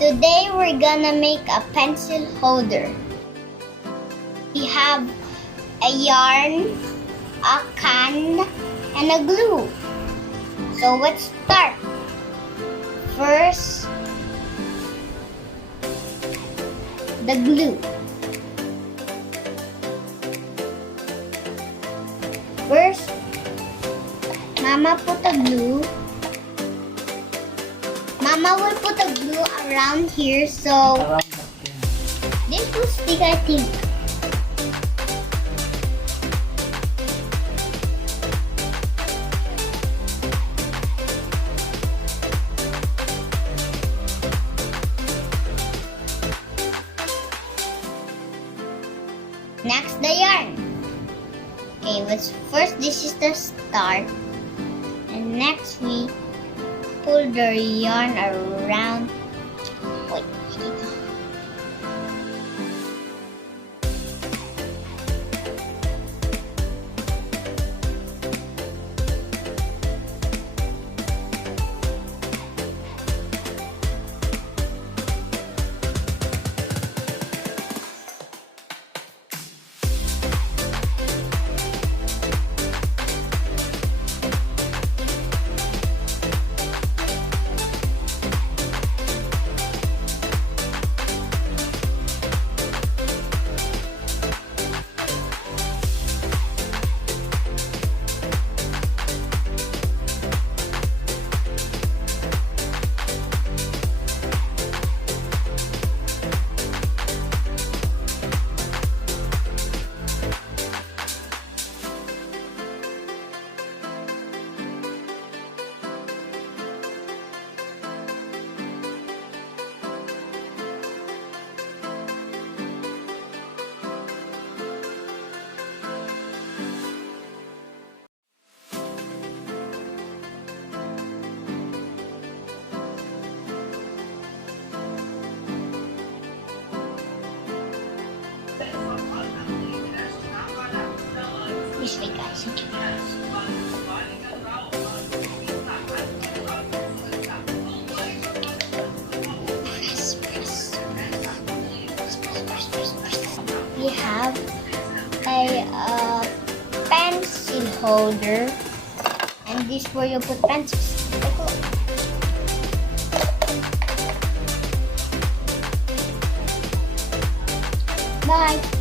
Today we're gonna make a pencil holder. We have a yarn, a can, and a glue. So let's start. First, the glue. First, Mama put the glue. Mama will put the glue around here so this will stick, I think. Next, the yarn. Okay, first this is the start. And next we pull the yarn around. Wait, this way, guys. We have a pencil holder, and this is where you put pencils. Bye.